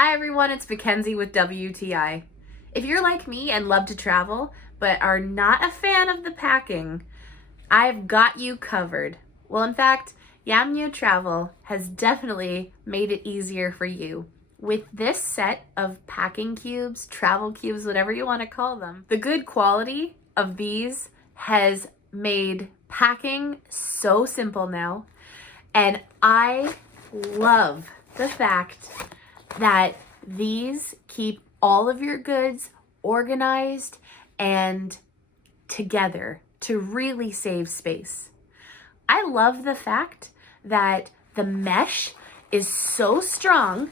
Hi everyone, it's Mackenzie with WTI. If you're like me and love to travel, but are not a fan of the packing, I've got you covered. Well, in fact, YAMIU Travel has definitely made it easier for you. With this set of packing cubes, travel cubes, whatever you want to call them, the good quality of these has made packing so simple now. And I love the fact that these keep all of your goods organized and together to really save space. I love the fact that the mesh is so strong.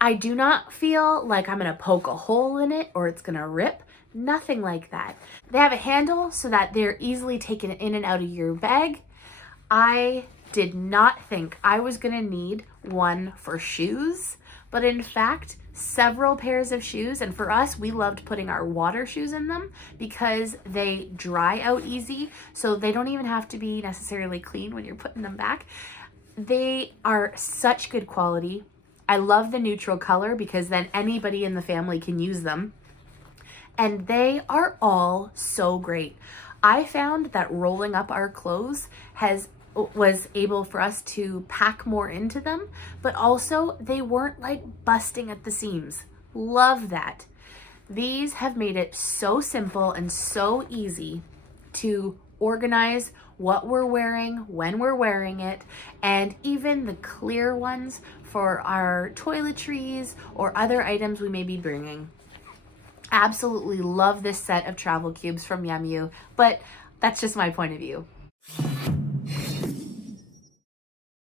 I do not feel like I'm gonna poke a hole in it or it's gonna rip. Nothing like that. They have a handle so that they're easily taken in and out of your bag. I did not think I was gonna need one for shoes, but in fact, several pairs of shoes. And for us, we loved putting our water shoes in them because they dry out easy. So they don't even have to be necessarily clean when you're putting them back. They are such good quality. I love the neutral color because then anybody in the family can use them. And they are all so great. I found that rolling up our clothes was able for us to pack more into them, but also they weren't like busting at the seams. Love that. These have made it so simple and so easy to organize what we're wearing, when we're wearing it, and even the clear ones for our toiletries or other items we may be bringing. Absolutely love this set of travel cubes from YAMIU, but that's just my point of view.